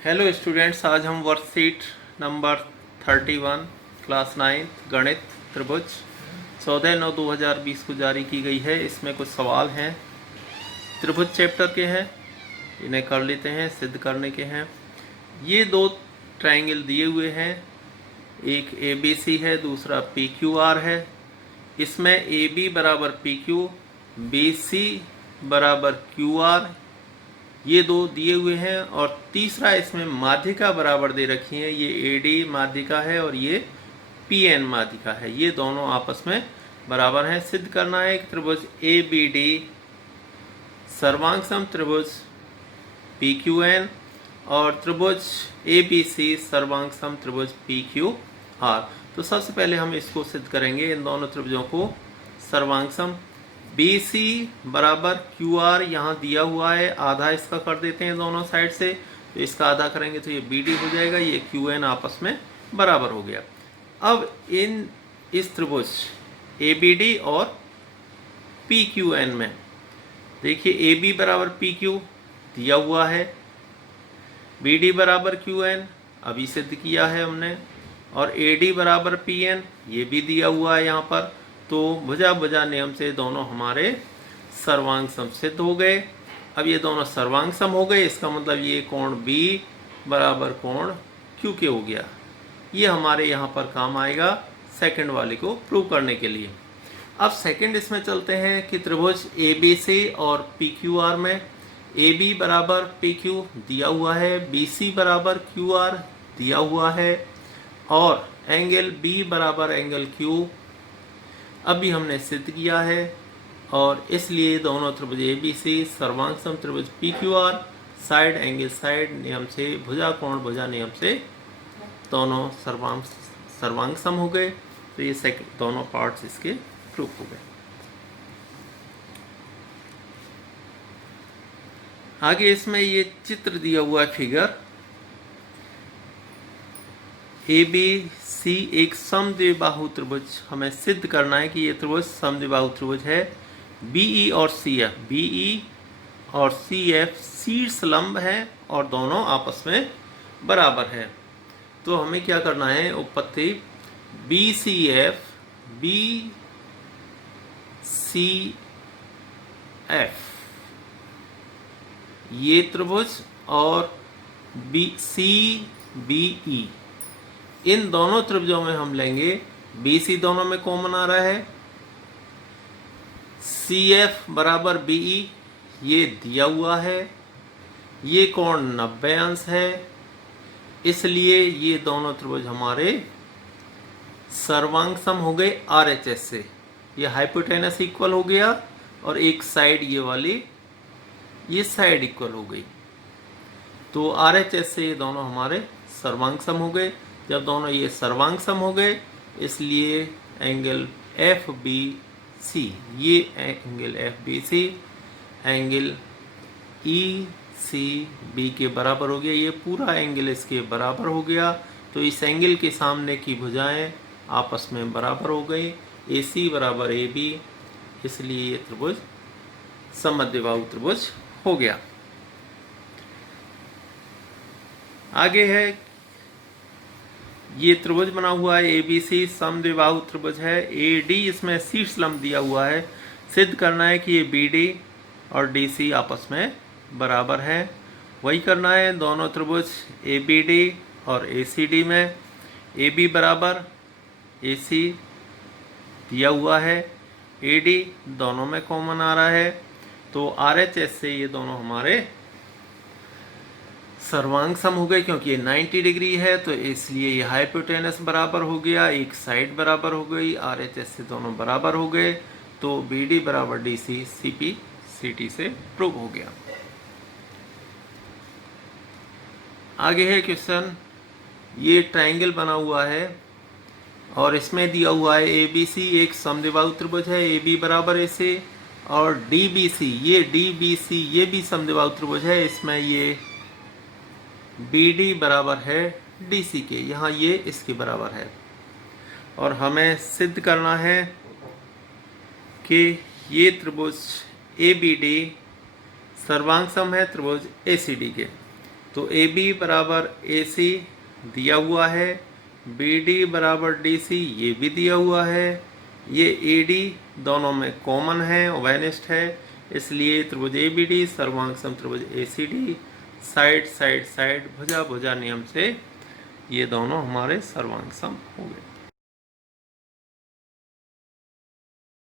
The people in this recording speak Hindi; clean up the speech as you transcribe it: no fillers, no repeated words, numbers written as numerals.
हेलो स्टूडेंट्स, आज हम वर्कशीट नंबर 31 क्लास 9 गणित त्रिभुज 14/9/2020 को जारी की गई है। इसमें कुछ सवाल हैं, त्रिभुज चैप्टर के हैं, इन्हें कर लेते हैं, सिद्ध करने के हैं। ये दो ट्रायंगल दिए हुए हैं, एक ABC है, दूसरा PQR है। इसमें AB बराबर PQ, BC बराबर QR, ये दो दिए हुए हैं। और तीसरा इसमें माध्यिका बराबर दे रखी है, ये AD माध्यिका है और ये PN माध्यिका है। ये दोनों आपस में बराबर हैं। सिद्ध करना है कि त्रिभुज ABD सर्वांग त्रिभुज PQN और त्रिभुज ABC सर्वांग त्रिभुज PQR। तो सबसे पहले हम इसको सिद्ध करेंगे, इन दोनों त्रिभुजों को सर्वांग BC बराबर QR यहाँ दिया हुआ है, आधा इसका कर देते हैं दोनों साइड से, तो इसका आधा करेंगे तो ये BD हो जाएगा, ये QN आपस में बराबर हो गया। अब इस त्रिभुज ABD और PQN में देखिए, AB बराबर PQ दिया हुआ है, BD बराबर QN अभी सिद्ध किया है हमने, और AD बराबर PN ये भी दिया हुआ है यहाँ पर। तो भुजा भुजा नियम से दोनों हमारे सर्वांग सम सिद्ध हो गए। अब ये दोनों सर्वांग सम हो गए, इसका मतलब ये कोण B बराबर कोण Q के हो गया। ये हमारे यहाँ पर काम आएगा सेकंड वाले को प्रूव करने के लिए। अब सेकंड इसमें चलते हैं कि त्रिभुज ABC और PQR में AB बराबर PQ दिया हुआ है, BC बराबर QR दिया हुआ है, और एंगल B बराबर एंगल Q अभी हमने सिद्ध किया है। और इसलिए दोनों त्रिभुज ABC सर्वांग सम त्रिभुज PQR साइड एंगल साइड नियम से, भुजा कोण भुजा नियम से दोनों सर्वांग सम हो गए। तो ये दोनों पार्ट्स इसके प्रूफ हो गए। आगे इसमें ये चित्र दिया हुआ है, फिगर ABC एक समद्विबाहु त्रिभुज, हमें सिद्ध करना है कि ये त्रिभुज समद्विबाहु त्रिभुज है। BE और CF शीर्ष लंब है और दोनों आपस में बराबर है। तो हमें क्या करना है, उत्पत्ति BCF ये त्रिभुज और CBE, इन दोनों त्रिभुजों में हम लेंगे, BC दोनों में कॉमन आ रहा है, CF बराबर BE ये दिया हुआ है, ये कोण 90 अंश है, इसलिए ये दोनों त्रिभुज हमारे सर्वांग सम हो गए RHS से। ये हाइपोटेनस इक्वल हो गया और एक साइड ये वाली, ये साइड इक्वल हो गई। तो RHS से ये दोनों हमारे सर्वांग सम हो गए। जब दोनों ये सर्वांग सम हो गए, इसलिए एंगल FBC, ये एंगल FBC एंगल ECB के बराबर हो गया। ये पूरा एंगल इसके बराबर हो गया। तो इस एंगल के सामने की भुजाएं आपस में बराबर हो गई, AC बराबर AB, इसलिए ये त्रिभुज समद्विबाहु त्रिभुज हो गया। आगे है, ये त्रिभुज बना हुआ है ABC समद्विबाहु त्रिभुज है। AD इसमें शीर्ष लंब दिया हुआ है। सिद्ध करना है कि ये BD और DC आपस में बराबर है। वही करना है दोनों त्रिभुज ABD और ACD में। AB बराबर AC दिया हुआ है, AD दोनों में कॉमन आ रहा है, तो RHS से ये दोनों हमारे सर्वांग सम हो गए। क्योंकि ये 90 डिग्री है तो इसलिए ये हाइपोटेनस बराबर हो गया, एक साइड बराबर हो गई, RHS से दोनों बराबर हो गए। तो BD बराबर DC CP CT से प्रूव हो गया। आगे है क्वेश्चन, ये ट्रायंगल बना हुआ है और इसमें दिया हुआ है ABC एक समद्विबाहु त्रिभुज है, AB बराबर AC, और DBC ये भी समद्विबाहु त्रिभुज है। इसमें ये BD बराबर है DC के, यहाँ ये इसके बराबर है। और हमें सिद्ध करना है कि ये त्रिभुज ABD सर्वांग सम है त्रिभुज ACD के। तो ए बी बराबर ए सी दिया हुआ है, बी डी बराबर डी सी ये भी दिया हुआ है, ये ए डी दोनों में कॉमन है और वैनिस्ट है, इसलिए त्रिभुज ए बी डी सर्वांग सम त्रिभुज A C D side side side भुजा भुजा नियम से ये दोनों हमारे सर्वांग सम हो गए।